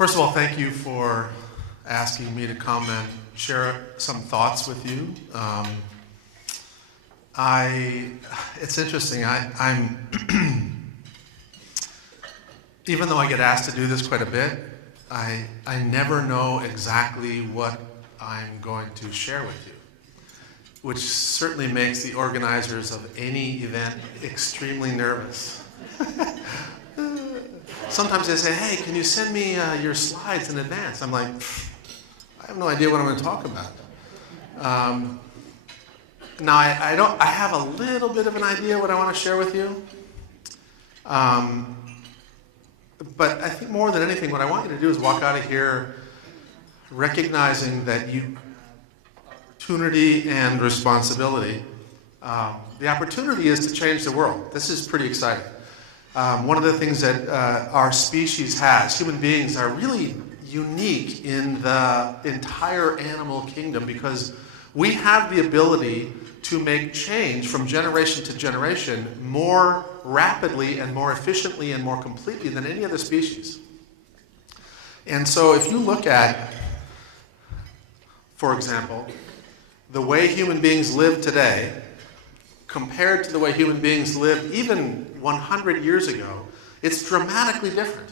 First of all, thank you for asking me to come and share some thoughts with you. It's interesting. I'm even though I get asked to do this quite a bit, I never know exactly what I'm going to share with you, which certainly makes the organizers of any event extremely nervous. Sometimes they say, hey, can you send me your slides in advance? I'm like, I have no idea what I'm going to talk about. Now, I have a little bit of an idea what I want to share with you. But I think more than anything, what I want you to do is walk out of here recognizing that opportunity and responsibility. The opportunity is to change the world. This is pretty exciting. One of the things that our species has, human beings, are really unique in the entire animal kingdom because we have the ability to make change from generation to generation more rapidly and more efficiently and more completely than any other species. And so if you look at, for example, the way human beings live today compared to the way human beings lived even 100 years ago, it's dramatically different.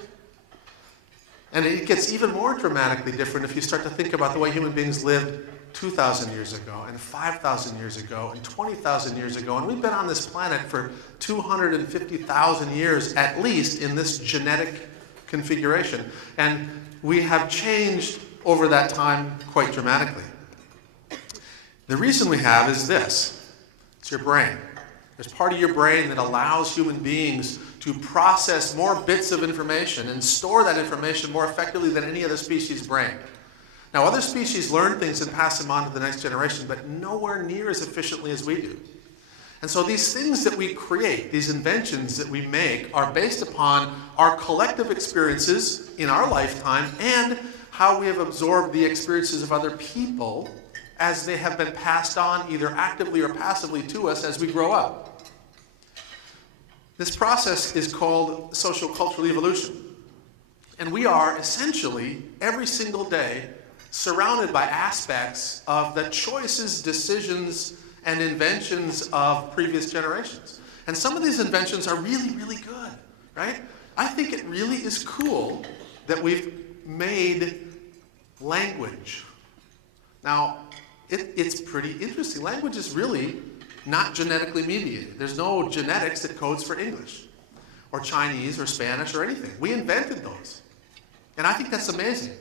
And it gets even more dramatically different if you start to think about the way human beings lived 2,000 years ago, and 5,000 years ago, and 20,000 years ago. And we've been on this planet for 250,000 years at least in this genetic configuration. And we have changed over that time quite dramatically. The reason we have is this. It's your brain. There's part of your brain that allows human beings to process more bits of information and store that information more effectively than any other species' brain. Now, other species learn things and pass them on to the next generation, but nowhere near as efficiently as we do. And so these things that we create, these inventions that we make, are based upon our collective experiences in our lifetime and how we have absorbed the experiences of other people as they have been passed on either actively or passively to us as we grow up. This process is called social cultural evolution. And we are essentially, every single day, surrounded by aspects of the choices, decisions, and inventions of previous generations. And some of these inventions are really, really good, right? I think it really is cool that we've made language. Now, it's pretty interesting. Language is really not genetically mediated. There's no genetics that codes for English or Chinese or Spanish or anything. We invented those. And I think that's amazing.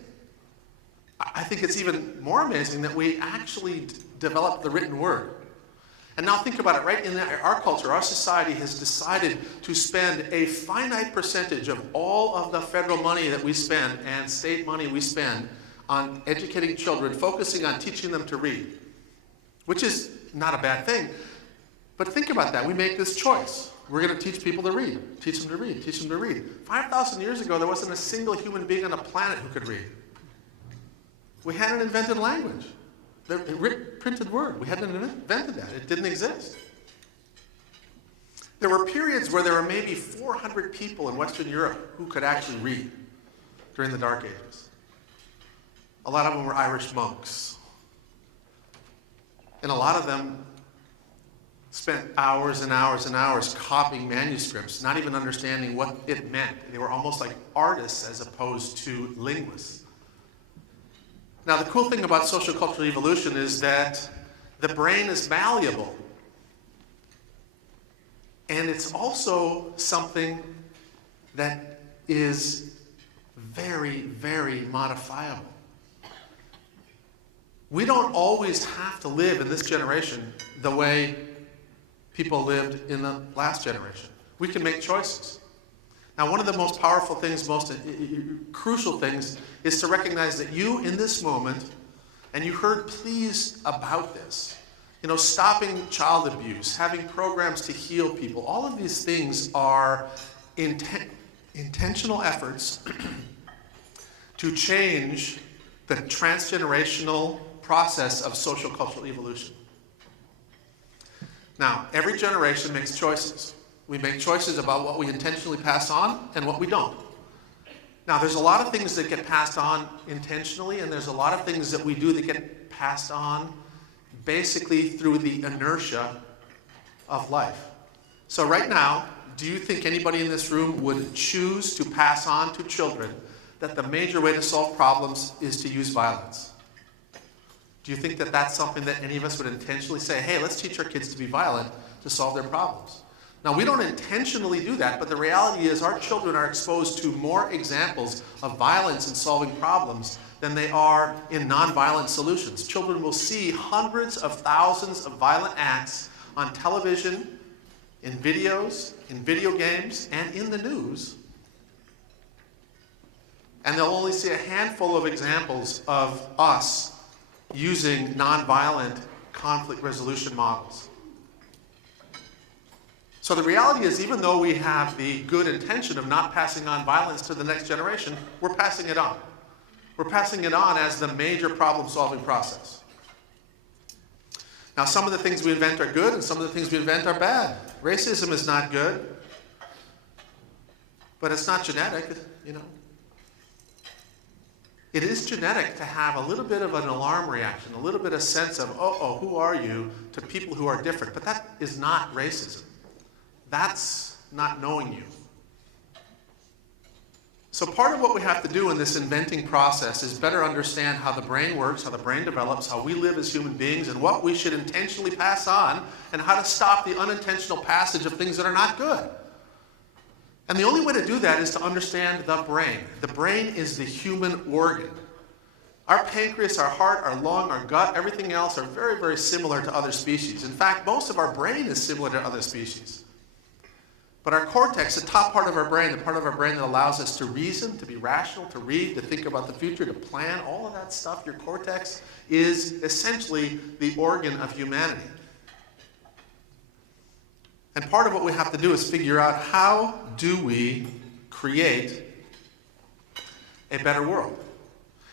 I think it's even more amazing that we actually developed the written word. And now think about it, right? In our culture, our society has decided to spend a finite percentage of all of the federal money that we spend and state money we spend on educating children, focusing on teaching them to read, which is not a bad thing. But think about that. We make this choice. We're going to teach people to read, teach them to read, teach them to read. 5,000 years ago, there wasn't a single human being on the planet who could read. We hadn't invented language, the printed word. We hadn't invented that. It didn't exist. There were periods where there were maybe 400 people in Western Europe who could actually read during the Dark Ages. A lot of them were Irish monks. And a lot of them spent hours and hours and hours copying manuscripts, not even understanding what it meant. They were almost like artists as opposed to linguists. Now, the cool thing about social cultural evolution is that the brain is malleable. And it's also something that is very, very modifiable. We don't always have to live in this generation the way people lived in the last generation. We can make choices. Now, one of the most powerful things, most crucial things, is to recognize that you, in this moment, and you heard pleas about this, stopping child abuse, having programs to heal people, all of these things are intentional efforts to change the transgenerational process of social cultural evolution. Now, every generation makes choices. We make choices about what we intentionally pass on and what we don't. Now, there's a lot of things that get passed on intentionally, and there's a lot of things that we do that get passed on basically through the inertia of life. So right now, do you think anybody in this room would choose to pass on to children that the major way to solve problems is to use violence? Do you think that that's something that any of us would intentionally say, hey, let's teach our kids to be violent to solve their problems? Now, we don't intentionally do that, but the reality is our children are exposed to more examples of violence in solving problems than they are in nonviolent solutions. Children will see hundreds of thousands of violent acts on television, in videos, in video games, and in the news. And they'll only see a handful of examples of us using nonviolent conflict resolution models. So the reality is, even though we have the good intention of not passing on violence to the next generation, we're passing it on. We're passing it on as the major problem-solving process. Now, some of the things we invent are good, and some of the things we invent are bad. Racism is not good, but it's not genetic, you know. It is genetic to have a little bit of an alarm reaction, a little bit of sense of, oh, who are you, to people who are different. But that is not racism. That's not knowing you. So part of what we have to do in this inventing process is better understand how the brain works, how the brain develops, how we live as human beings, and what we should intentionally pass on, and how to stop the unintentional passage of things that are not good. And the only way to do that is to understand the brain. The brain is the human organ. Our pancreas, our heart, our lung, our gut, everything else are very, very similar to other species. In fact, most of our brain is similar to other species. But our cortex, the top part of our brain, the part of our brain that allows us to reason, to be rational, to read, to think about the future, to plan, all of that stuff, your cortex is essentially the organ of humanity. And part of what we have to do is figure out, how do we create a better world?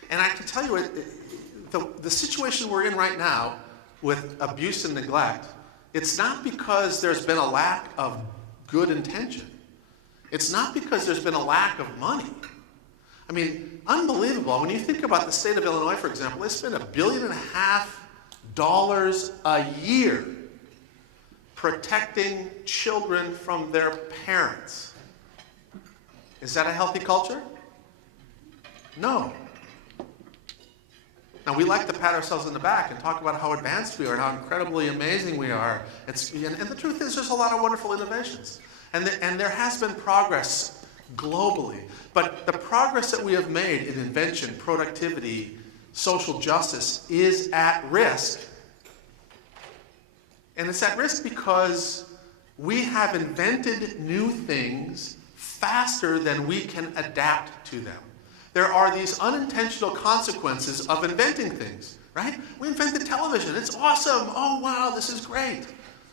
And I can tell you, the situation we're in right now with abuse and neglect, it's not because there's been a lack of good intention. It's not because there's been a lack of money. I mean, unbelievable. When you think about the state of Illinois, for example, they spend $1.5 billion a year protecting children from their parents. Is that a healthy culture? No. Now, we like to pat ourselves on the back and talk about how advanced we are and how incredibly amazing we are. And the truth is, there's a lot of wonderful innovations. And there has been progress globally. But the progress that we have made in invention, productivity, social justice is at risk. And it's at risk because we have invented new things faster than we can adapt to them. There are these unintentional consequences of inventing things, right? We invented television. It's awesome. Oh, wow, this is great.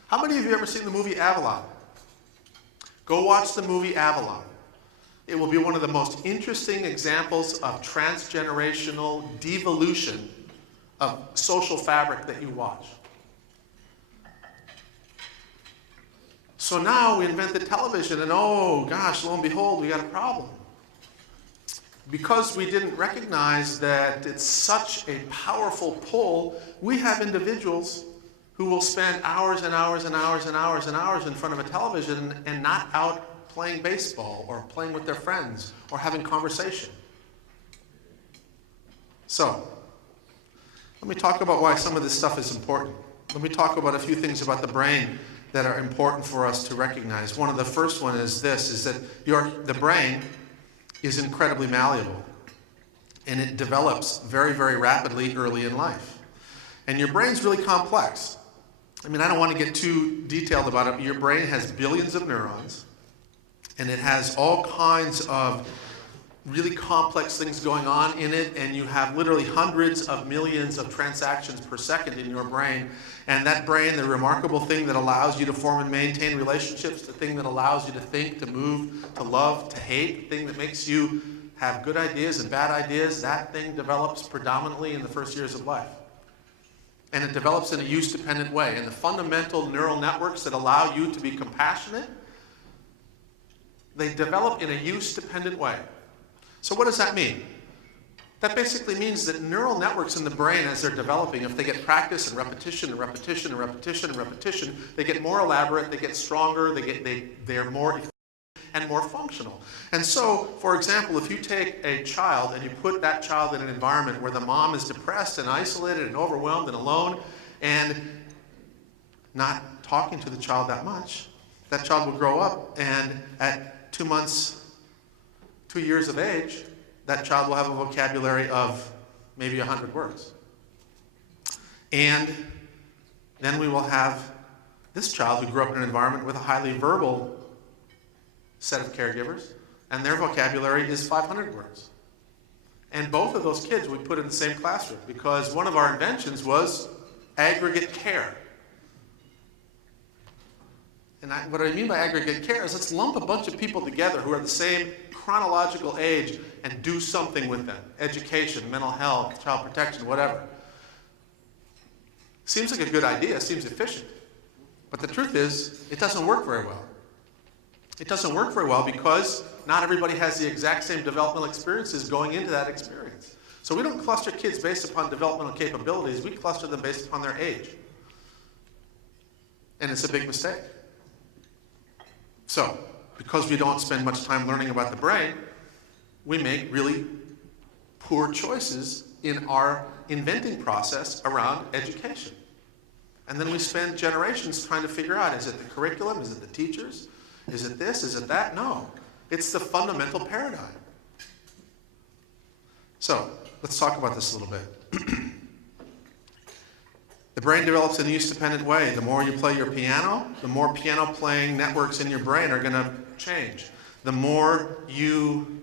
How many of you have ever seen the movie Avalon? Go watch the movie Avalon. It will be one of the most interesting examples of transgenerational devolution of social fabric that you watch. So now we invented television, and oh gosh, lo and behold, we got a problem. Because we didn't recognize that it's such a powerful pull, we have individuals who will spend hours and hours and hours and hours and hours in front of a television and not out playing baseball or playing with their friends or having conversation. So, let me talk about why some of this stuff is important. Let me talk about a few things about the brain that are important for us to recognize. One of the first one is this, is that the brain is incredibly malleable, and it develops very, very rapidly early in life. And your brain's really complex. I mean, I don't want to get too detailed about it, but your brain has billions of neurons, and it has all kinds of really complex things going on in it, and you have literally hundreds of millions of transactions per second in your brain. And that brain, the remarkable thing that allows you to form and maintain relationships, the thing that allows you to think, to move, to love, to hate, the thing that makes you have good ideas and bad ideas, that thing develops predominantly in the first years of life. And it develops in a use-dependent way. And the fundamental neural networks that allow you to be compassionate, they develop in a use-dependent way. So what does that mean? That basically means that neural networks in the brain, as they're developing, if they get practice and repetition and repetition and repetition and repetition, they get more elaborate, they get stronger, they're more efficient and more functional. And so, for example, if you take a child and you put that child in an environment where the mom is depressed and isolated and overwhelmed and alone and not talking to the child that much, that child will grow up, and at 2 months, 2 years of age, that child will have a vocabulary of maybe 100 words. And then we will have this child who grew up in an environment with a highly verbal set of caregivers, and their vocabulary is 500 words. And both of those kids we put in the same classroom because one of our inventions was aggregate care. And what I mean by aggregate care is let's lump a bunch of people together who are the same chronological age and do something with them. Education, mental health, child protection, whatever. Seems like a good idea, seems efficient. But the truth is, it doesn't work very well. It doesn't work very well because not everybody has the exact same developmental experiences going into that experience. So we don't cluster kids based upon developmental capabilities, we cluster them based upon their age. And it's a big mistake. So, because we don't spend much time learning about the brain, we make really poor choices in our inventing process around education. And then we spend generations trying to figure out, is it the curriculum, is it the teachers, is it this, is it that? No, it's the fundamental paradigm. So, let's talk about this a little bit. The brain develops in a use-dependent way. The more you play your piano, the more piano-playing networks in your brain are going to change. The more you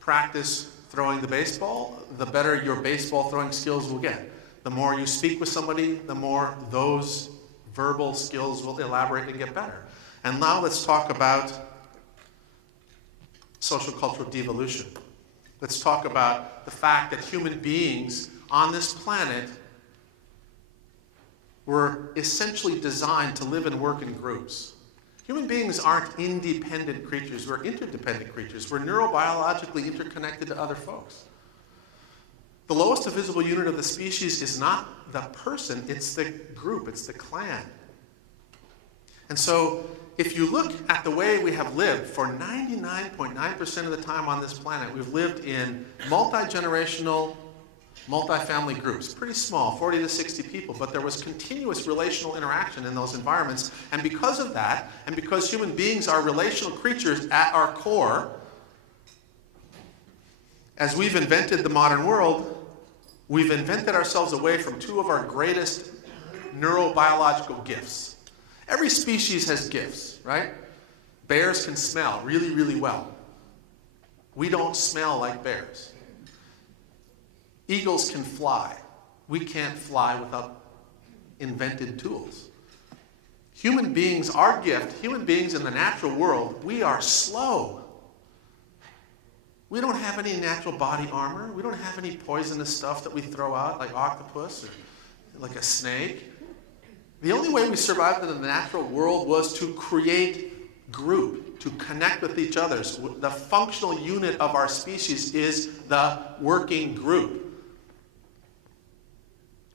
practice throwing the baseball, the better your baseball throwing skills will get. The more you speak with somebody, the more those verbal skills will elaborate and get better. And now let's talk about social cultural devolution. Let's talk about the fact that human beings on this planet were essentially designed to live and work in groups. Human beings aren't independent creatures, we're interdependent creatures. We're neurobiologically interconnected to other folks. The lowest divisible unit of the species is not the person, it's the group, it's the clan. And so, if you look at the way we have lived for 99.9% of the time on this planet, we've lived in multi-generational, multi-family groups, pretty small, 40 to 60 people, but there was continuous relational interaction in those environments. And because of that, and because human beings are relational creatures at our core, as we've invented the modern world, we've invented ourselves away from two of our greatest neurobiological gifts. Every species has gifts, right? Bears can smell really, really well. We don't smell like bears. Eagles can fly. We can't fly without invented tools. Human beings, our gift, human beings in the natural world, we are slow. We don't have any natural body armor. We don't have any poisonous stuff that we throw out like octopus or like a snake. The only way we survived in the natural world was to create group, to connect with each other. So the functional unit of our species is the working group.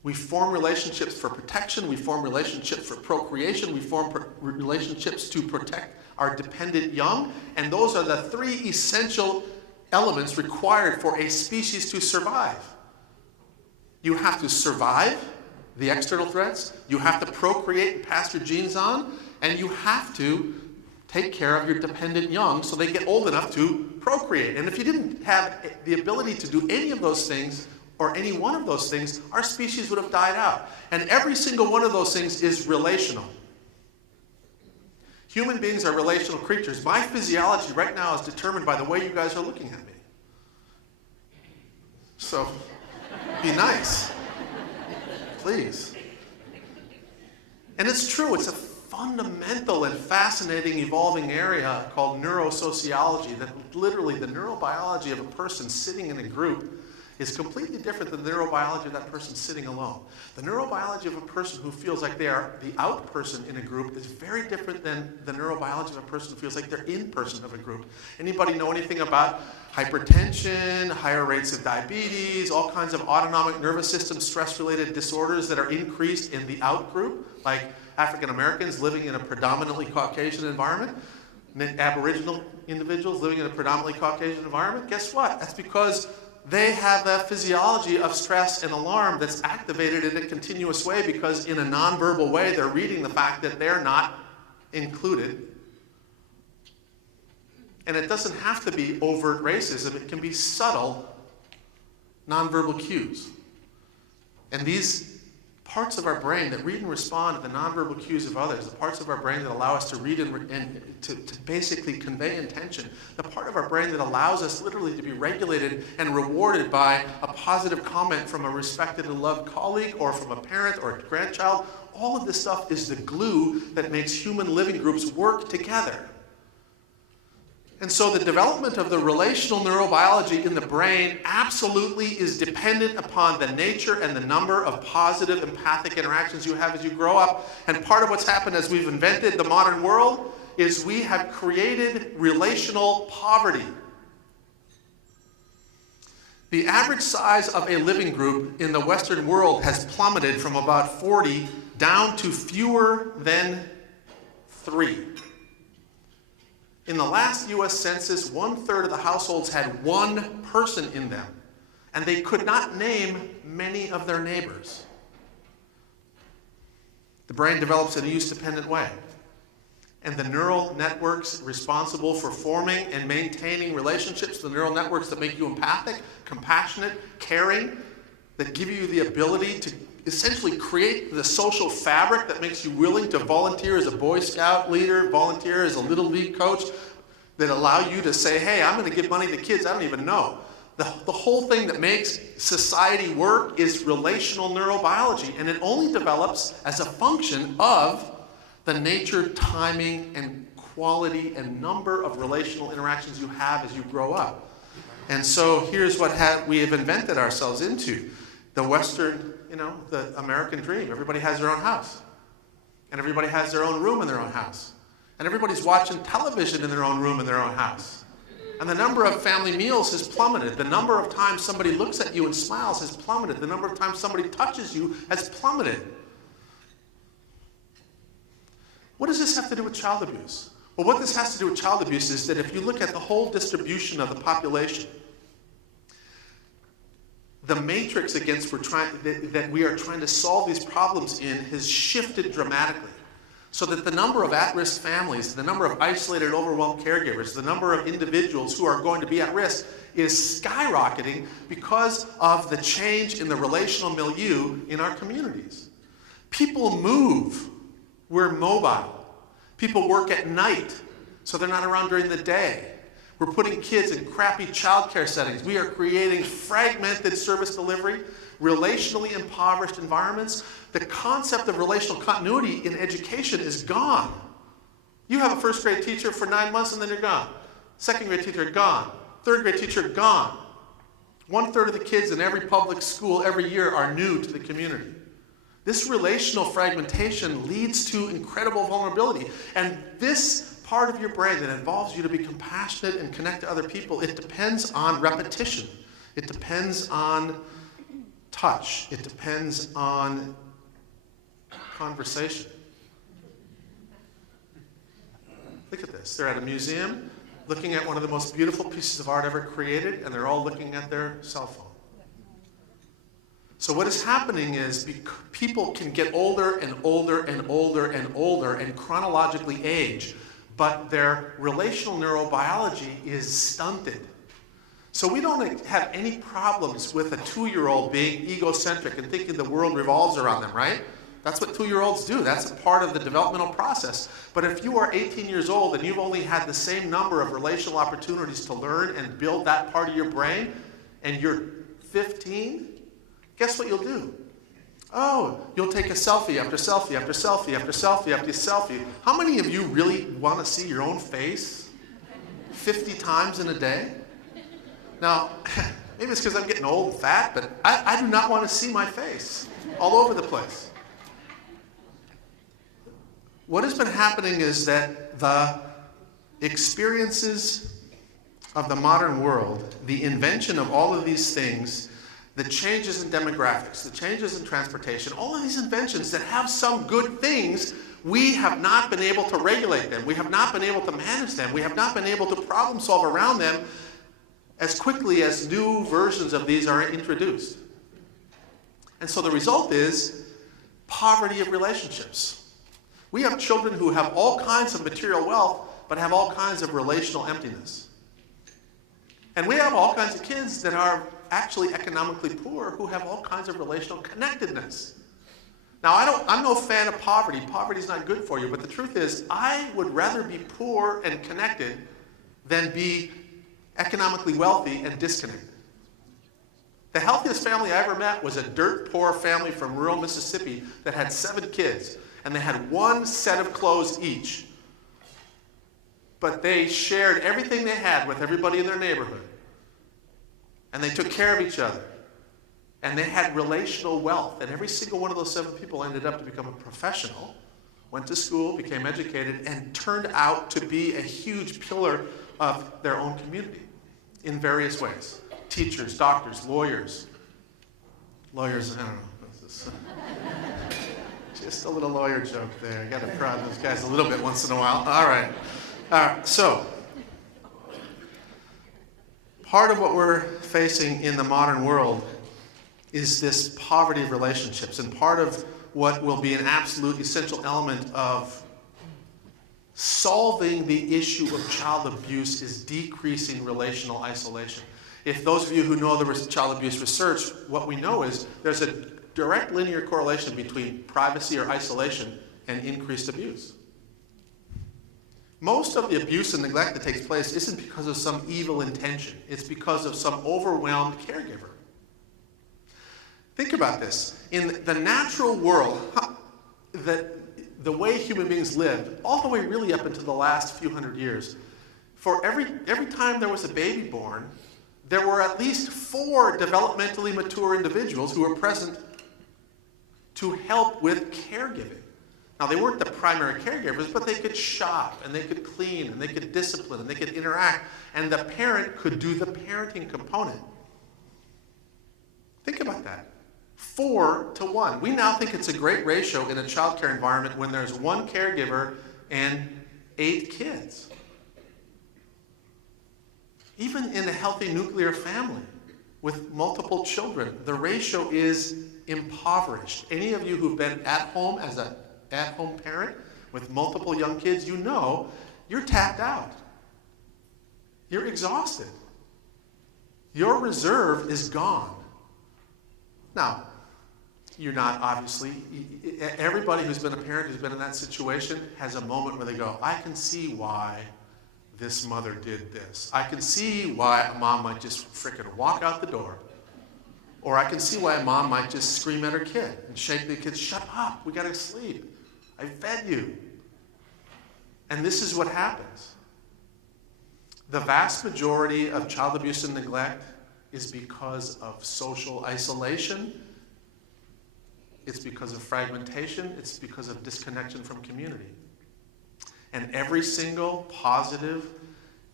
We form relationships for protection, we form relationships for procreation, we form relationships to protect our dependent young, and those are the three essential elements required for a species to survive. You have to survive the external threats, you have to procreate and pass your genes on, and you have to take care of your dependent young so they get old enough to procreate. And if you didn't have the ability to do any of those things, or any one of those things, our species would have died out. And every single one of those things is relational. Human beings are relational creatures. My physiology right now is determined by the way you guys are looking at me. So, be nice. Please. And it's true, it's a fundamental and fascinating evolving area called neurosociology, that literally the neurobiology of a person sitting in a group is completely different than the neurobiology of that person sitting alone. The neurobiology of a person who feels like they are the out person in a group is very different than the neurobiology of a person who feels like they're in person of a group. Anybody know anything about hypertension, higher rates of diabetes, all kinds of autonomic nervous system stress-related disorders that are increased in the out group, like African Americans living in a predominantly Caucasian environment, Aboriginal individuals living in a predominantly Caucasian environment? Guess what? That's because they have a physiology of stress and alarm that's activated in a continuous way, because in a nonverbal way they're reading the fact that they're not included. And it doesn't have to be overt racism. It can be subtle nonverbal cues. And these parts of our brain that read and respond to the nonverbal cues of others, the parts of our brain that allow us to read and to basically convey intention, the part of our brain that allows us literally to be regulated and rewarded by a positive comment from a respected and loved colleague or from a parent or a grandchild, all of this stuff is the glue that makes human living groups work together. And so the development of the relational neurobiology in the brain absolutely is dependent upon the nature and the number of positive empathic interactions you have as you grow up. And part of what's happened as we've invented the modern world is we have created relational poverty. The average size of a living group in the Western world has plummeted from about 40 down to fewer than 3. In the last US Census, 1/3 of the households had one person in them, and they could not name many of their neighbors. The brain develops in a use-dependent way, and the neural networks responsible for forming and maintaining relationships, the neural networks that make you empathic, compassionate, caring, that give you the ability to essentially create the social fabric that makes you willing to volunteer as a Boy Scout leader, volunteer as a Little League coach, that allow you to say, hey, I'm going to give money to kids I don't even know. The whole thing that makes society work is relational neurobiology, and it only develops as a function of the nature, timing, and quality and number of relational interactions you have as you grow up. And so here's what we have invented ourselves into. The Western, the American dream. Everybody has their own house. And everybody has their own room in their own house. And everybody's watching television in their own room in their own house. And the number of family meals has plummeted. The number of times somebody looks at you and smiles has plummeted. The number of times somebody touches you has plummeted. What does this have to do with child abuse? Well, what this has to do with child abuse is that if you look at the whole distribution of the population, the matrix against that we are trying to solve these problems in has shifted dramatically. So that the number of at-risk families, the number of isolated, overwhelmed caregivers, the number of individuals who are going to be at risk is skyrocketing because of the change in the relational milieu in our communities. People move. We're mobile. People work at night, so they're not around during the day. We're putting kids in crappy childcare settings. We are creating fragmented service delivery, relationally impoverished environments. The concept of relational continuity in education is gone. You have a first grade teacher for 9 months and then you're gone. Second grade teacher, gone. Third grade teacher, gone. 1/3 of the kids in every public school every year are new to the community. This relational fragmentation leads to incredible vulnerability. And this part of your brain that involves you to be compassionate and connect to other people, it depends on repetition. It depends on touch. It depends on conversation. Look at this. They're at a museum looking at one of the most beautiful pieces of art ever created, and they're all looking at their cell phone. So what is happening is people can get older and older and older and older and chronologically age, but their relational neurobiology is stunted. So we don't have any problems with a 2-year-old being egocentric and thinking the world revolves around them, right? That's what 2-year-olds do. That's a part of the developmental process. But if you are 18 years old and you've only had the same number of relational opportunities to learn and build that part of your brain, and you're 15, guess what you'll do? Oh, you'll take a selfie after selfie after selfie after selfie after selfie. How many of you really want to see your own face 50 times in a day? Now, Maybe it's because I'm getting old and fat, but I do not want to see my face all over the place. What has been happening is that the experiences of the modern world, the invention of all of these things, the changes in demographics, the changes in transportation, all of these inventions that have some good things, we have not been able to regulate them. We have not been able to manage them. We have not been able to problem solve around them as quickly as new versions of these are introduced. And so the result is poverty of relationships. We have children who have all kinds of material wealth, but have all kinds of relational emptiness. And we have all kinds of kids that are actually economically poor who have all kinds of relational connectedness. Now, I'm no fan of poverty. Poverty's not good for you, but the truth is, I would rather be poor and connected than be economically wealthy and disconnected. The healthiest family I ever met was a dirt poor family from rural Mississippi that had 7 kids, and they had one set of clothes each. But they shared everything they had with everybody in their neighborhood. And they took care of each other. And they had relational wealth. And every single one of those 7 people ended up to become a professional, went to school, became educated, and turned out to be a huge pillar of their own community in various ways. Teachers, doctors, lawyers. Lawyers, I don't know. Just a little lawyer joke there. I got to prod those guys a little bit once in a while. All right. So, part of what we're facing in the modern world is this poverty of relationships. And part of what will be an absolute essential element of solving the issue of child abuse is decreasing relational isolation. If those of you who know the child abuse research, what we know is there's a direct linear correlation between privacy or isolation and increased abuse. Most of the abuse and neglect that takes place isn't because of some evil intention. It's because of some overwhelmed caregiver. Think about this. In the natural world, the way human beings lived, all the way really up into the last few hundred years, for every time there was a baby born, there were at least 4 developmentally mature individuals who were present to help with caregiving. Now, they weren't the primary caregivers, but they could shop, and they could clean, and they could discipline, and they could interact, and the parent could do the parenting component. Think about that. 4 to 1. We now think it's a great ratio in a child care environment when there's 1 caregiver and 8 kids. Even in a healthy nuclear family with multiple children, the ratio is impoverished. Any of you who've been at home as an at-home parent with multiple young kids, you know you're tapped out. You're exhausted. Your reserve is gone. Now, you're not, obviously, everybody who's been a parent who's been in that situation has a moment where they go, I can see why this mother did this. I can see why a mom might just frickin' walk out the door. Or I can see why a mom might just scream at her kid and shake the kid, shut up, we gotta sleep. I fed you. And this is what happens. The vast majority of child abuse and neglect is because of social isolation. It's because of fragmentation. It's because of disconnection from community. And every single positive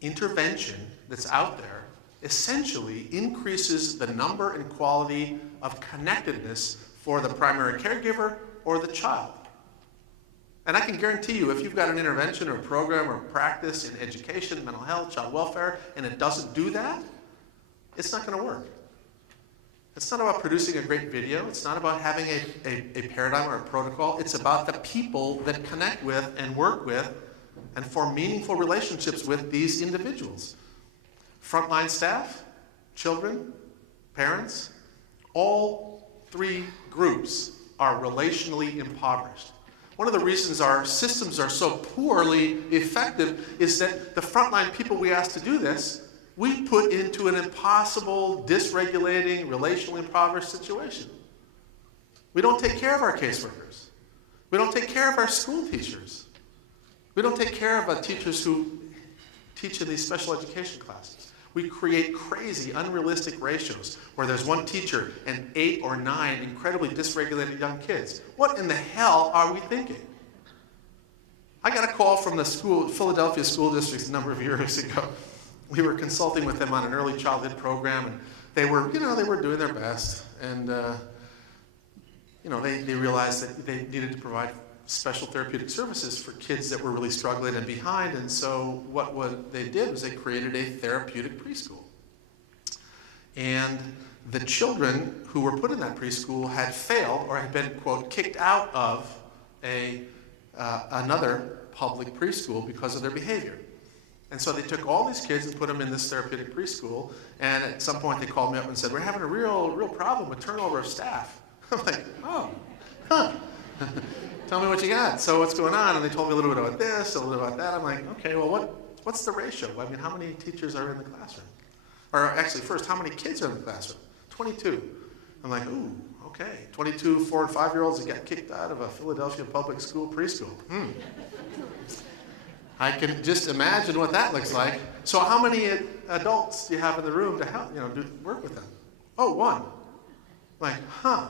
intervention that's out there essentially increases the number and quality of connectedness for the primary caregiver or the child. And I can guarantee you, if you've got an intervention or a program or a practice in education, mental health, child welfare, and it doesn't do that, it's not going to work. It's not about producing a great video. It's not about having a paradigm or a protocol. It's about the people that connect with and work with and form meaningful relationships with these individuals. Frontline staff, children, parents, all 3 groups are relationally impoverished. One of the reasons our systems are so poorly effective is that the frontline people we ask to do this, we put into an impossible, dysregulating, relationally impoverished situation. We don't take care of our caseworkers. We don't take care of our school teachers. We don't take care of teachers who teach in these special education classes. We create crazy, unrealistic ratios where there's one teacher and 8 or 9 incredibly dysregulated young kids. What in the hell are we thinking? I got a call from the Philadelphia School District a number of years ago. We were consulting with them on an early childhood program, and they were doing their best. And they realized that they needed to provide special therapeutic services for kids that were really struggling and behind. And so what they did was they created a therapeutic preschool. And the children who were put in that preschool had failed or had been, quote, kicked out of another public preschool because of their behavior. And so they took all these kids and put them in this therapeutic preschool, and at some point they called me up and said, we're having a real problem with turnover of staff. I'm like, oh, huh. Tell me what you got. So what's going on? And they told me a little bit about this, a little bit about that. I'm like, okay, well, what's the ratio? I mean, how many teachers are in the classroom? Or actually, first, how many kids are in the classroom? 22. I'm like, ooh, okay. 22 4- and 5-year-olds that got kicked out of a Philadelphia public school preschool. I can just imagine what that looks like. So how many adults do you have in the room to help, work with them? Oh, 1. Like, huh.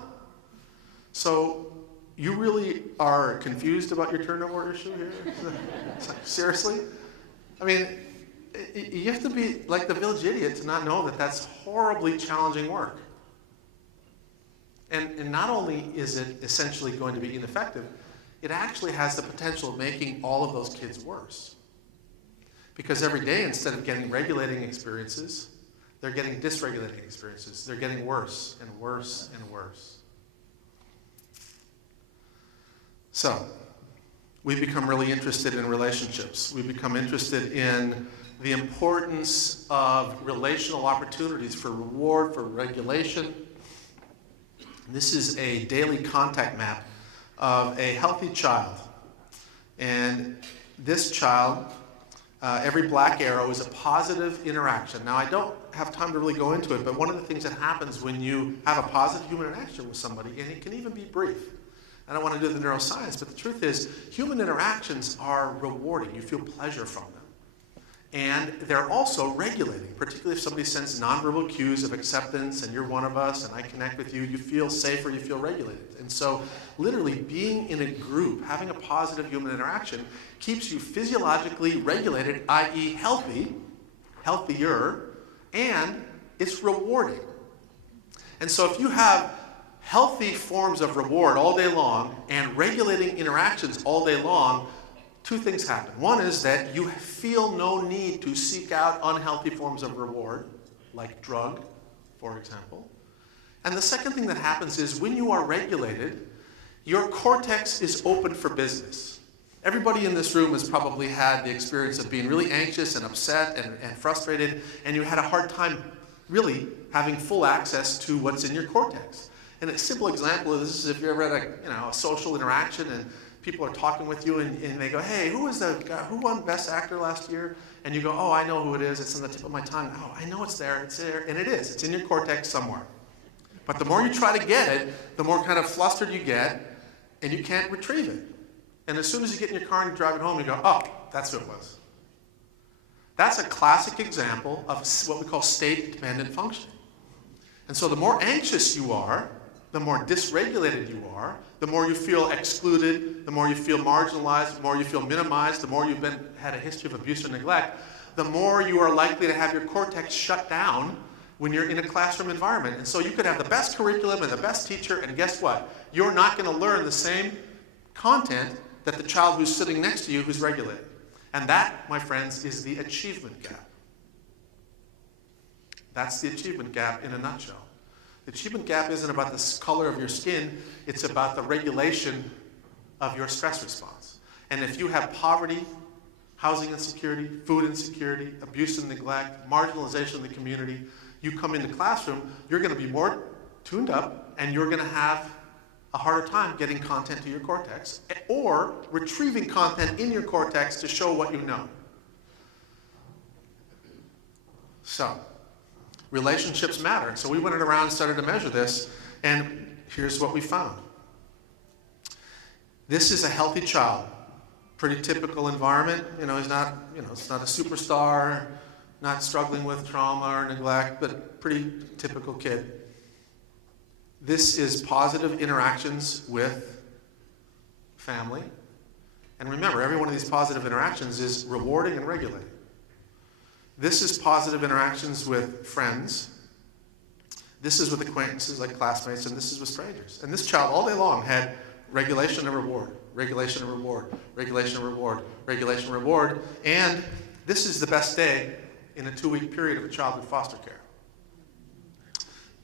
So you really are confused about your turnover issue here? Seriously? I mean, you have to be like the village idiot to not know that that's horribly challenging work. And not only is it essentially going to be ineffective, it actually has the potential of making all of those kids worse. Because every day, instead of getting regulating experiences, they're getting dysregulating experiences. They're getting worse and worse and worse. So, we become really interested in relationships. We become interested in the importance of relational opportunities for reward, for regulation. This is a daily contact map of a healthy child. And this child, every black arrow is a positive interaction. Now, I don't have time to really go into it, but one of the things that happens when you have a positive human interaction with somebody, and it can even be brief. I don't want to do the neuroscience, but the truth is, human interactions are rewarding. You feel pleasure from them. And they're also regulating, particularly if somebody sends nonverbal cues of acceptance and you're one of us and I connect with you, you feel safer, you feel regulated. And so literally being in a group, having a positive human interaction, keeps you physiologically regulated, i.e. healthy, healthier, and it's rewarding. And so if you have healthy forms of reward all day long and regulating interactions all day long, 2 things happen. One is that you feel no need to seek out unhealthy forms of reward, like drug, for example. And the second thing that happens is when you are regulated, your cortex is open for business. Everybody in this room has probably had the experience of being really anxious and upset and frustrated, and you had a hard time really having full access to what's in your cortex. And a simple example of this is if you're ever at a social interaction and people are talking with you and they go, hey, who won Best Actor last year? And you go, oh, I know who it is. It's on the tip of my tongue. Oh, I know it's there. It's there. And it is. It's in your cortex somewhere. But the more you try to get it, the more kind of flustered you get, and you can't retrieve it. And as soon as you get in your car and you drive it home, you go, oh, that's who it was. That's a classic example of what we call state-dependent functioning. And so the more anxious you are, the more dysregulated you are, the more you feel excluded, the more you feel marginalized, the more you feel minimized, the more you've had a history of abuse or neglect, the more you are likely to have your cortex shut down when you're in a classroom environment. And so you could have the best curriculum and the best teacher, and guess what? You're not going to learn the same content that the child who's sitting next to you who's regulated. And that, my friends, is the achievement gap. That's the achievement gap in a nutshell. The achievement gap isn't about the color of your skin, it's about the regulation of your stress response. And if you have poverty, housing insecurity, food insecurity, abuse and neglect, marginalization in the community, you come into classroom, you're going to be more tuned up and you're going to have a harder time getting content to your cortex or retrieving content in your cortex to show what you know. So, relationships matter. So we went around and started to measure this, and here's what we found. This is a healthy child. Pretty typical environment. He's not, it's not a superstar. not struggling with trauma or neglect, but pretty typical kid. This is positive interactions with family. And remember, every one of these positive interactions is rewarding and regulating. This is positive interactions with friends. This is with acquaintances like classmates, and this is with strangers. And this child all day long had regulation and reward, regulation and reward, regulation and reward, regulation and reward. And this is the best day in a 2-week period of a child in foster care.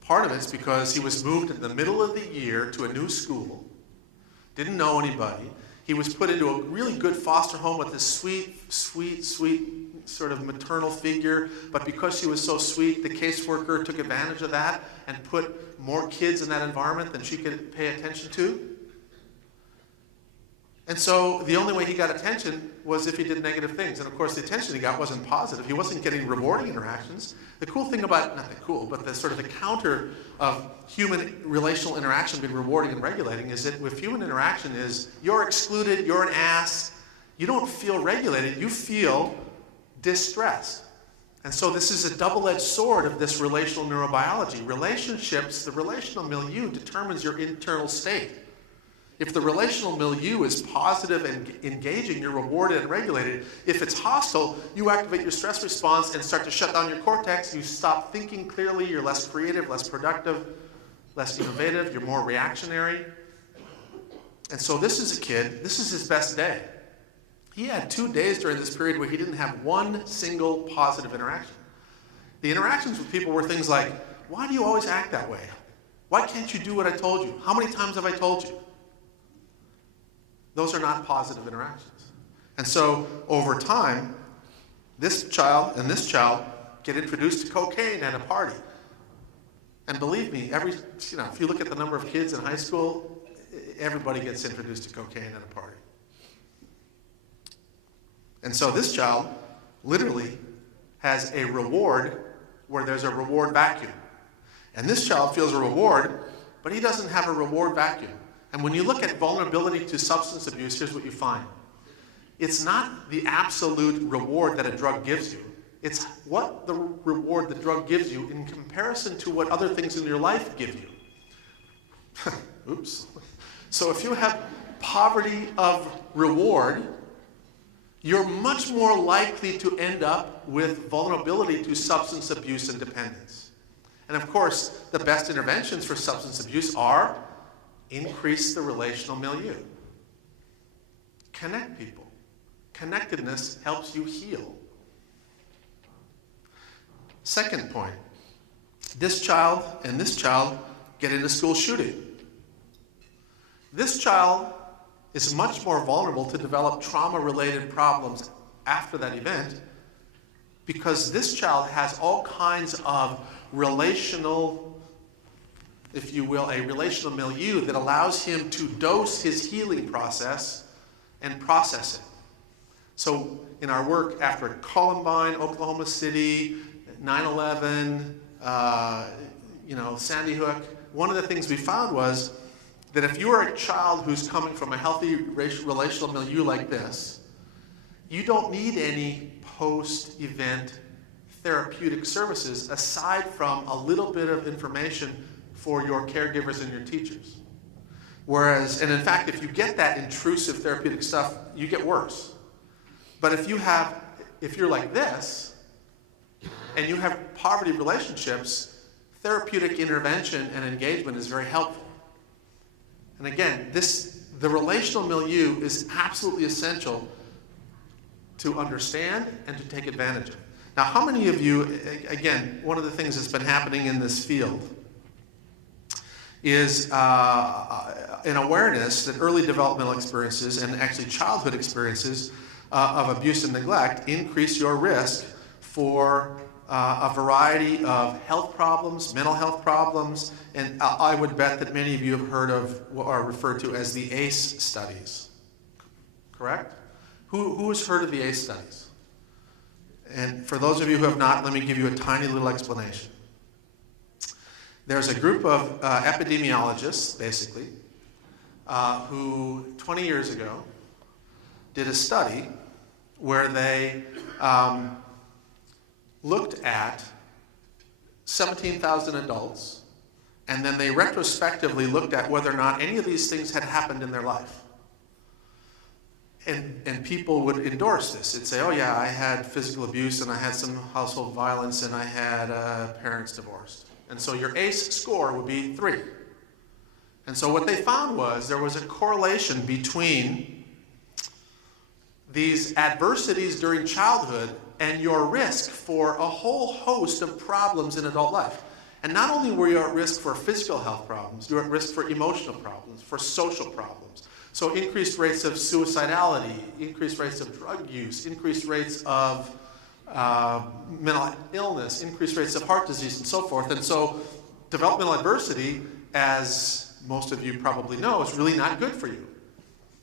Part of it's because he was moved in the middle of the year to a new school, didn't know anybody. He was put into a really good foster home with this sweet, sweet, sweet sort of maternal figure. But because she was so sweet, the caseworker took advantage of that and put more kids in that environment than she could pay attention to. And so the only way he got attention was if he did negative things. And of course, the attention he got wasn't positive. He wasn't getting rewarding interactions. The cool thing about, not the cool, but the sort of the counter of human relational interaction being rewarding and regulating is that with human interaction is you're excluded, you're an ass, you don't feel regulated, you feel distressed. And so this is a double-edged sword of this relational neurobiology. Relationships, the relational milieu determines your internal state. If the relational milieu is positive and engaging, you're rewarded and regulated. If it's hostile, you activate your stress response and start to shut down your cortex. You stop thinking clearly. You're less creative, less productive, less innovative. You're more reactionary. And so this is a kid, this is his best day. He had 2 days during this period where he didn't have one single positive interaction. The interactions with people were things like, why do you always act that way? Why can't you do what I told you? How many times have I told you? Those are not positive interactions. And so over time, this child and this child get introduced to cocaine at a party. And believe me, if you look at the number of kids in high school, everybody gets introduced to cocaine at a party. And so this child literally has a reward where there's a reward vacuum. And this child feels a reward, but he doesn't have a reward vacuum. And when you look at vulnerability to substance abuse, here's what you find. It's not the absolute reward that a drug gives you. It's what the reward the drug gives you in comparison to what other things in your life give you. Oops. So if you have poverty of reward, you're much more likely to end up with vulnerability to substance abuse and dependence. And of course, the best interventions for substance abuse are increase the relational milieu. Connect people. Connectedness helps you heal. Second point, this child and this child get into school shooting. This child is much more vulnerable to develop trauma-related problems after that event because this child has all kinds of relational, if you will, a relational milieu that allows him to dose his healing process and process it. So in our work after Columbine, Oklahoma City, 9/11, Sandy Hook, one of the things we found was that if you are a child who's coming from a healthy relational milieu like this, you don't need any post-event therapeutic services aside from a little bit of information for your caregivers and your teachers. Whereas, and in fact, if you get that intrusive therapeutic stuff, you get worse. But if you're like this, and you have poverty relationships, therapeutic intervention and engagement is very helpful. And again, the relational milieu is absolutely essential to understand and to take advantage of. Now, how many of you, again, one of the things that's been happening in this field is an awareness that early developmental experiences and actually childhood experiences of abuse and neglect increase your risk for a variety of health problems, mental health problems, and I would bet that many of you have heard of what are referred to as the ACE studies. Correct? Who has heard of the ACE studies? And for those of you who have not, let me give you a tiny little explanation. There's a group of epidemiologists, basically, who 20 years ago did a study where they looked at 17,000 adults, and then they retrospectively looked at whether or not any of these things had happened in their life. And people would endorse this. It'd say, oh yeah, I had physical abuse, and I had some household violence, and I had parents divorced. And so your ACE score would be 3. And so what they found was there was a correlation between these adversities during childhood and your risk for a whole host of problems in adult life. And not only were you at risk for physical health problems, you were at risk for emotional problems, for social problems. So increased rates of suicidality, increased rates of drug use, increased rates of mental illness, increased rates of heart disease, and so forth. And so developmental adversity, as most of you probably know, is really not good for you.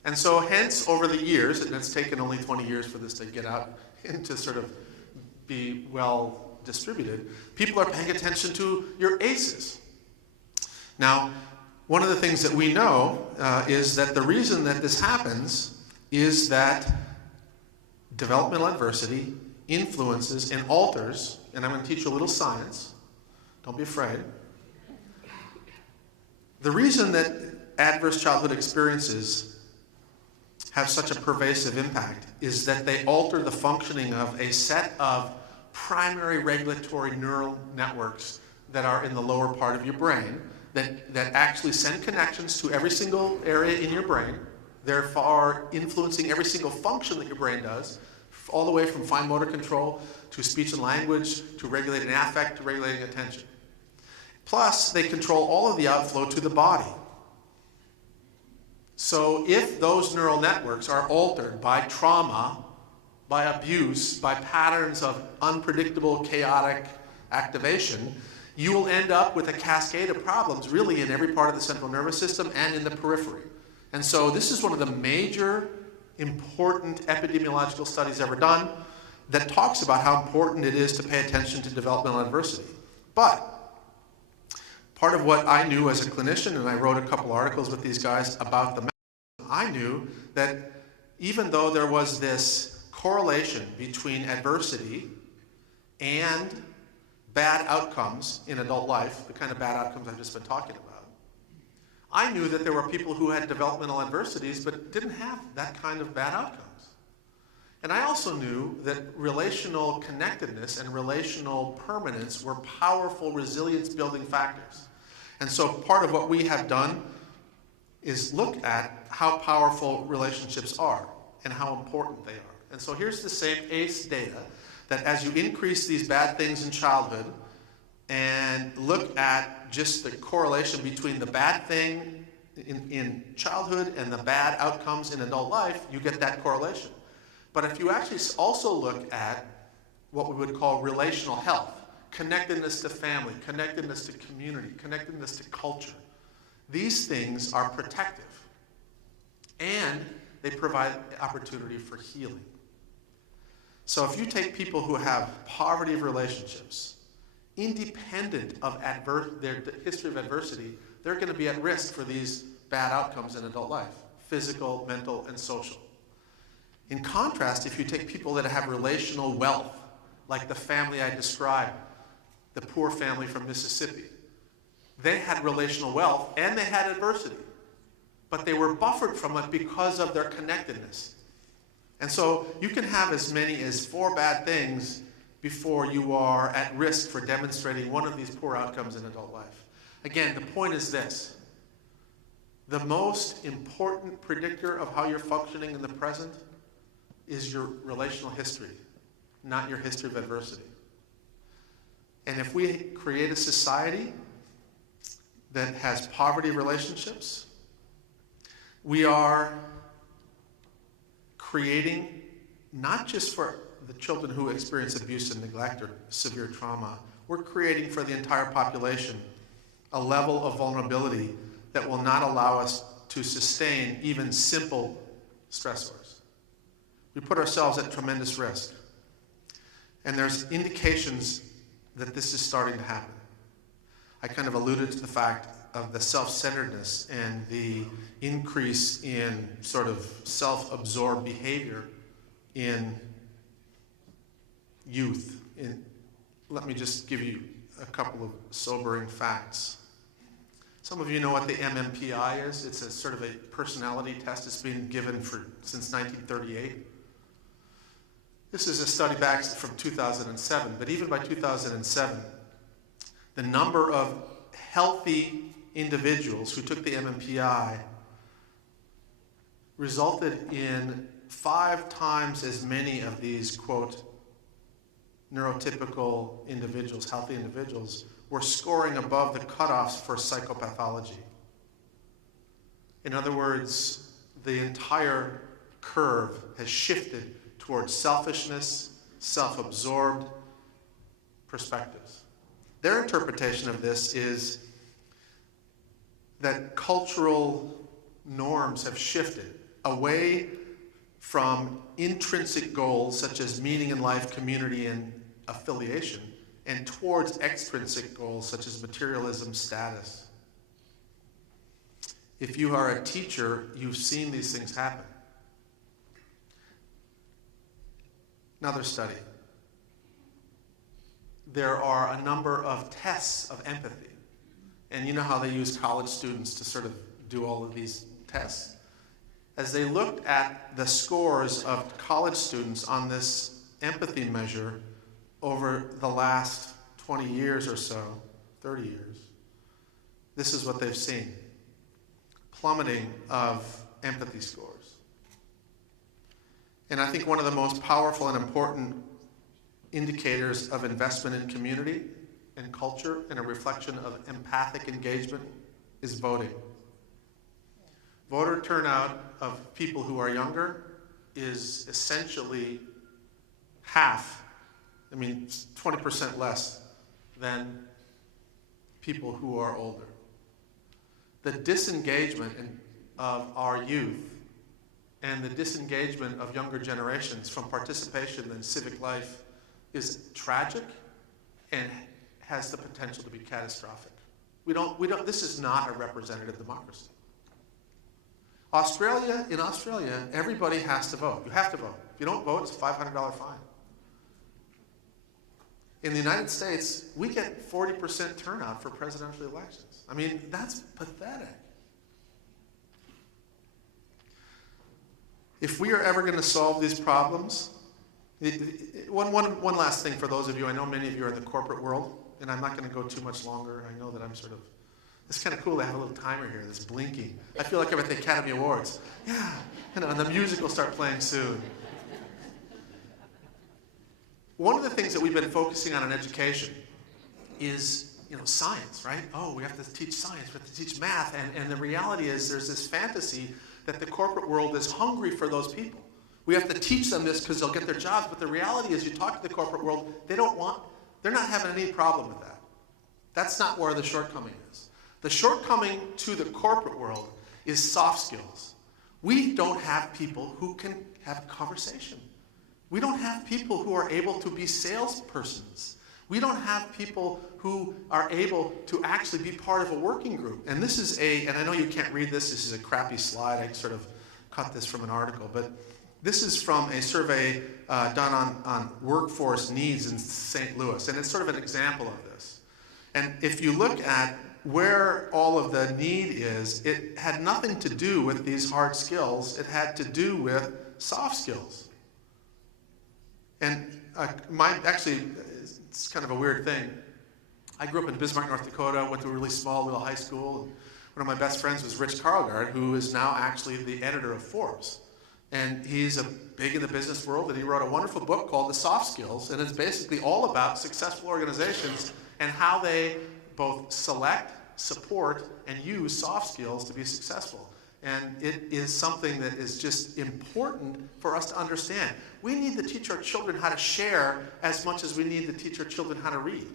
And so hence, over the years, and it's taken only 20 years for this to get out and to sort of be well distributed, people are paying attention to your ACEs. Now, one of the things that we know is that the reason that this happens is that developmental adversity influences and alters, and I'm going to teach you a little science, don't be afraid. The reason that adverse childhood experiences have such a pervasive impact is that they alter the functioning of a set of primary regulatory neural networks that are in the lower part of your brain that actually send connections to every single area in your brain, therefore influencing every single function that your brain does, all the way from fine motor control to speech and language to regulating affect to regulating attention. Plus, they control all of the outflow to the body. So if those neural networks are altered by trauma, by abuse, by patterns of unpredictable, chaotic activation, you will end up with a cascade of problems really in every part of the central nervous system and in the periphery. And so this is one of the major important epidemiological studies ever done that talks about how important it is to pay attention to developmental adversity. But part of what I knew as a clinician, and I wrote a couple articles with these guys about the mechanism, I knew that even though there was this correlation between adversity and bad outcomes in adult life, the kind of bad outcomes I've just been talking about, I knew that there were people who had developmental adversities but didn't have that kind of bad outcomes. And I also knew that relational connectedness and relational permanence were powerful resilience-building factors. And so part of what we have done is look at how powerful relationships are and how important they are. And so here's the same ACE data that as you increase these bad things in childhood and look at just the correlation between the bad thing in childhood and the bad outcomes in adult life, you get that correlation. But if you actually also look at what we would call relational health, connectedness to family, connectedness to community, connectedness to culture, these things are protective and they provide opportunity for healing. So if you take people who have poverty of relationships, independent of their history of adversity, they're going to be at risk for these bad outcomes in adult life, physical, mental, and social. In contrast, if you take people that have relational wealth, like the family I described, the poor family from Mississippi, they had relational wealth and they had adversity, but they were buffered from it because of their connectedness. And so you can have as many as 4 bad things before you are at risk for demonstrating one of these poor outcomes in adult life. Again, the point is this. The most important predictor of how you're functioning in the present is your relational history, not your history of adversity. And if we create a society that has poverty relationships, we are creating, not just for the children who experience abuse and neglect or severe trauma, we're creating for the entire population a level of vulnerability that will not allow us to sustain even simple stressors. We put ourselves at tremendous risk. And there's indications that this is starting to happen. I kind of alluded to the fact of the self-centeredness and the increase in sort of self-absorbed behavior in youth, let me just give you a couple of sobering facts. Some of you know what the MMPI is. It's a sort of a personality test. It's been given since 1938. This is a study back from 2007, but even by 2007, the number of healthy individuals who took the MMPI resulted in 5 times as many of these, quote, neurotypical individuals, healthy individuals, were scoring above the cutoffs for psychopathology. In other words, the entire curve has shifted towards selfishness, self-absorbed perspectives. Their interpretation of this is that cultural norms have shifted away from intrinsic goals such as meaning in life, community, and affiliation, and towards extrinsic goals such as materialism, status. If you are a teacher, you've seen these things happen. Another study. There are a number of tests of empathy. And you know how they use college students to sort of do all of these tests? As they looked at the scores of college students on this empathy measure over the last 20 years or so, 30 years, this is what they've seen. Plummeting of empathy scores. And I think one of the most powerful and important indicators of investment in community and culture and a reflection of empathic engagement is voting. Voter turnout of people who are younger is essentially half, 20% less than people who are older. The disengagement of our youth and the disengagement of younger generations from participation in civic life is tragic and has the potential to be catastrophic. This is not a representative democracy. In Australia, everybody has to vote. You have to vote. If you don't vote, it's a $500 fine. In the United States, we get 40% turnout for presidential elections. That's pathetic. If we are ever going to solve these problems, one last thing for those of you, I know many of you are in the corporate world, and I'm not going to go too much longer. I know that it's kind of cool to have a little timer here that's blinking. I feel like I'm at the Academy Awards. Yeah, and the music will start playing soon. One of the things that we've been focusing on in education is, science, right? Oh, we have to teach science, we have to teach math, and the reality is there's this fantasy that the corporate world is hungry for those people. We have to teach them this because they'll get their jobs, but the reality is you talk to the corporate world, they're not having any problem with that. That's not where the shortcoming is. The shortcoming to the corporate world is soft skills. We don't have people who can have a conversation. We don't have people who are able to be salespersons. We don't have people who are able to actually be part of a working group. And this is and I know you can't read this is a crappy slide. I sort of cut this from an article, but this is from a survey done on workforce needs in St. Louis, and it's sort of an example of this. And if you look at where all of the need is, it had nothing to do with these hard skills. It had to do with soft skills. And it's kind of a weird thing. I grew up in Bismarck, North Dakota, went to a really small little high school. And one of my best friends was Rich Karlgaard, who is now actually the editor of Forbes. And he's big in the business world, and he wrote a wonderful book called The Soft Skills, and it's basically all about successful organizations and how they both select, support, and use soft skills to be successful. And it is something that is just important for us to understand. We need to teach our children how to share as much as we need to teach our children how to read.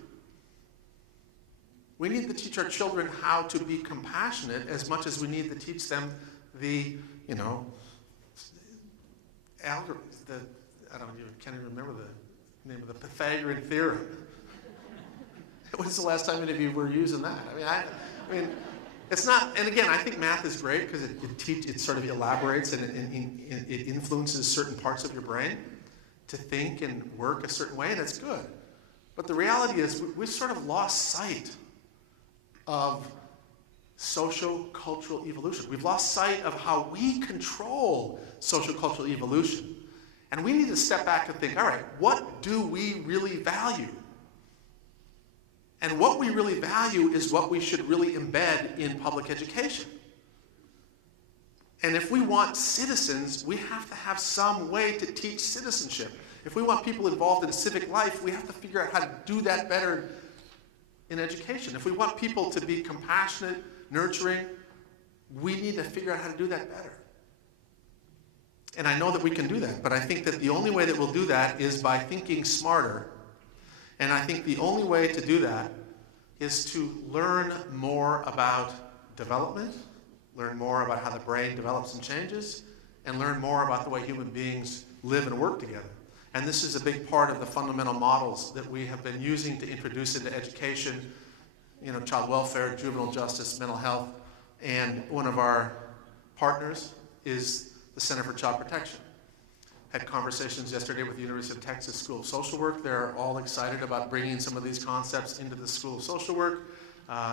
We need to teach our children how to be compassionate as much as we need to teach them the, algorithm, can't even remember the name of the Pythagorean theorem. When's the last time any of you were using that? It's not, and again, I think math is great because it sort of elaborates and it influences certain parts of your brain to think and work a certain way, and that's good. But the reality is we've sort of lost sight of social cultural evolution. We've lost sight of how we control social cultural evolution. And we need to step back and think, all right, what do we really value? And what we really value is what we should really embed in public education. And if we want citizens, we have to have some way to teach citizenship. If we want people involved in civic life, we have to figure out how to do that better in education. If we want people to be compassionate, nurturing, we need to figure out how to do that better. And I know that we can do that, but I think that the only way that we'll do that is by thinking smarter. And I think the only way to do that is to learn more about development, learn more about how the brain develops and changes, and learn more about the way human beings live and work together. And this is a big part of the fundamental models that we have been using to introduce into education, child welfare, juvenile justice, mental health, and one of our partners is the Center for Child Protection. Had conversations yesterday with the University of Texas School of Social Work. They're all excited about bringing some of these concepts into the School of Social Work.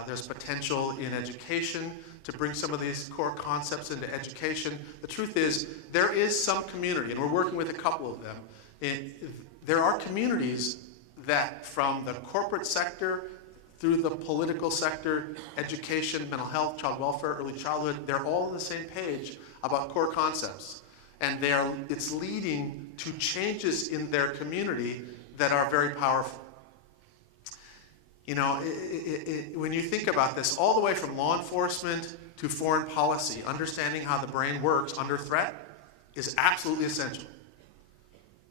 There's potential in education to bring some of these core concepts into education. The truth is, there is some community, and we're working with a couple of them. There are communities that from the corporate sector through the political sector, education, mental health, child welfare, early childhood, they're all on the same page about core concepts. And it's leading to changes in their community that are very powerful. When you think about this, all the way from law enforcement to foreign policy, understanding how the brain works under threat is absolutely essential.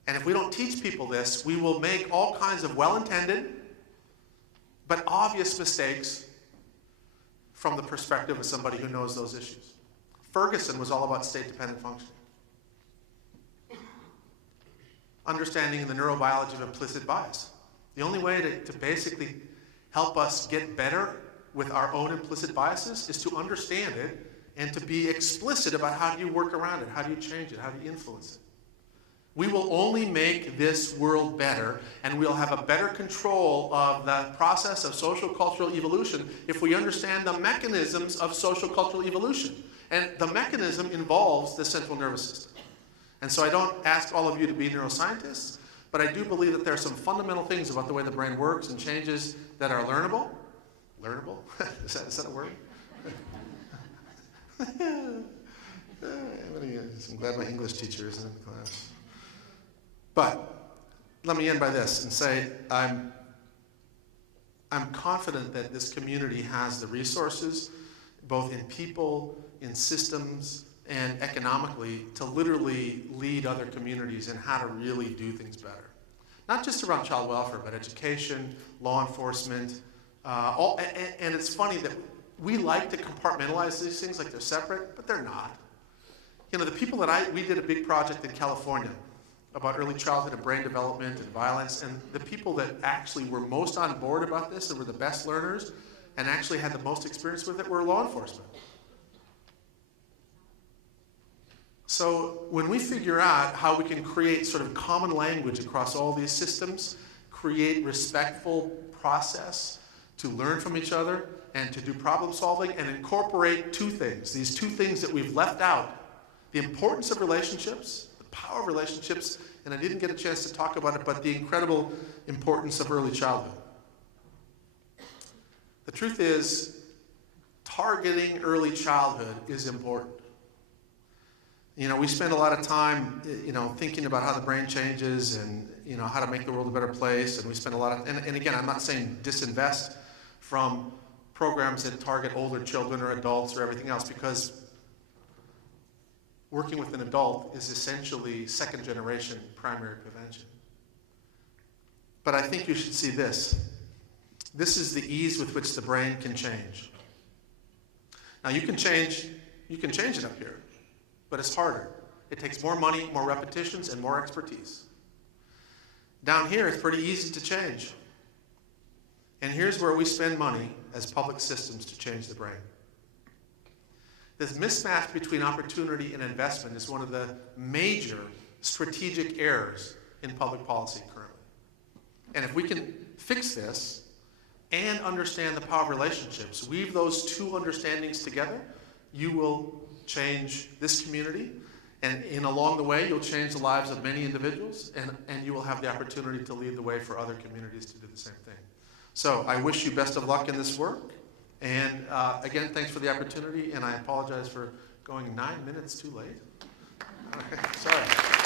And if we don't teach people this, we will make all kinds of well-intended but obvious mistakes from the perspective of somebody who knows those issues. Ferguson was all about state-dependent functioning. Understanding the neurobiology of implicit bias. The only way to basically help us get better with our own implicit biases is to understand it and to be explicit about how do you work around it, how do you change it, how do you influence it. We will only make this world better, and we'll have a better control of the process of social cultural evolution if we understand the mechanisms of social cultural evolution. And the mechanism involves the central nervous system. And so I don't ask all of you to be neuroscientists, but I do believe that there are some fundamental things about the way the brain works and changes that are learnable. Learnable? Is that a word? I'm glad my English teacher isn't in the class. But let me end by this and say I'm confident that this community has the resources, both in people, in systems, and economically, to literally lead other communities in how to really do things better. Not just around child welfare, but education, law enforcement. And it's funny that we like to compartmentalize these things like they're separate, but they're not. The people we did a big project in California about early childhood and brain development and violence, and the people that actually were most on board about this and were the best learners and actually had the most experience with it were law enforcement. So when we figure out how we can create sort of common language across all these systems, create respectful process to learn from each other and to do problem solving and incorporate two things, these two things that we've left out, the importance of relationships, the power of relationships, and I didn't get a chance to talk about it, but the incredible importance of early childhood. The truth is, targeting early childhood is important. We spend a lot of time, thinking about how the brain changes and, how to make the world a better place. And we spend a lot of, and again, I'm not saying disinvest from programs that target older children or adults or everything else, because working with an adult is essentially second generation primary prevention. But I think you should see this. This is the ease with which the brain can change. Now you can change it up here, but it's harder. It takes more money, more repetitions, and more expertise. Down here, it's pretty easy to change. And here's where we spend money as public systems to change the brain. This mismatch between opportunity and investment is one of the major strategic errors in public policy currently. And if we can fix this and understand the power of relationships, weave those two understandings together, you will change this community. And along the way, you'll change the lives of many individuals, and you will have the opportunity to lead the way for other communities to do the same thing. So I wish you best of luck in this work. And again, thanks for the opportunity, and I apologize for going 9 minutes too late. Okay, sorry.